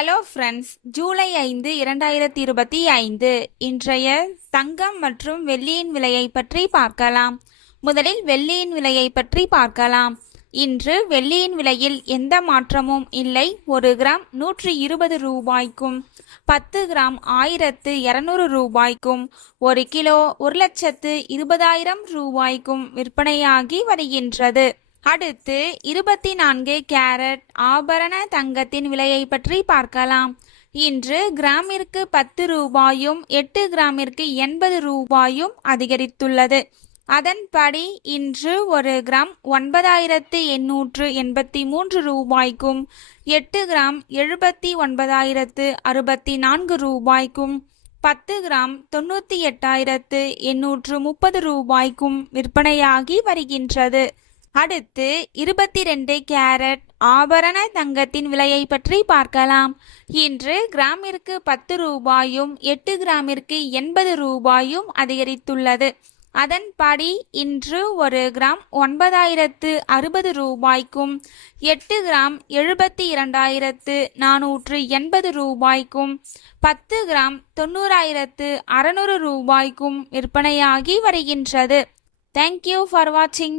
Hello friends July ஐந்து இரண்டாயிரத்தி இருபத்தி ஐந்து. இன்றைய தங்கம் மற்றும் வெள்ளியின் விலையை பற்றி பார்க்கலாம். முதலில் வெள்ளியின் விலையை பற்றி பார்க்கலாம். இன்று வெள்ளியின் விலையில் எந்த மாற்றமும் இல்லை. ஒரு கிராம் நூற்றி இருபது ரூபாய்க்கும் பத்து கிராம் ஆயிரத்து இரநூறு ரூபாய்க்கும் ஒரு கிலோ ஒரு லட்சத்து இருபதாயிரம் ரூபாய்க்கும் விற்பனையாகி வருகின்றது. அடுத்து இருபத்தி நான்கு கேரட் ஆபரண தங்கத்தின் விலையை பற்றி பார்க்கலாம். இன்று கிராமிற்கு பத்து ரூபாயும் எட்டு கிராமிற்கு எண்பது ரூபாயும் அதிகரித்துள்ளது. அதன்படி இன்று ஒரு கிராம் ஒன்பதாயிரத்து எண்ணூற்று எண்பத்தி மூன்று ரூபாய்க்கும் எட்டு கிராம் எழுபத்தி ஒன்பதாயிரத்து அறுபத்தி நான்கு ரூபாய்க்கும் பத்து கிராம் தொண்ணூற்றி எட்டாயிரத்து எண்ணூற்று முப்பது ரூபாய்க்கும் விற்பனையாகி வருகின்றது. அடுத்து இருபத்தி ரெண்டு கேரட் ஆபரண தங்கத்தின் விலையை பற்றி பார்க்கலாம். இன்று கிராமிற்கு பத்து ரூபாயும் எட்டு கிராமிற்கு எண்பது ரூபாயும் அதிகரித்துள்ளது. அதன்படி இன்று ஒரு கிராம் ஒன்பதாயிரத்து அறுபது ரூபாய்க்கும் எட்டு கிராம் எழுபத்தி இரண்டாயிரத்து நானூற்று எண்பது ரூபாய்க்கும் பத்து கிராம் தொண்ணூறாயிரத்து அறநூறு ரூபாய்க்கும் விற்பனையாகி வருகின்றது. தேங்க்யூ ஃபார் வாட்சிங்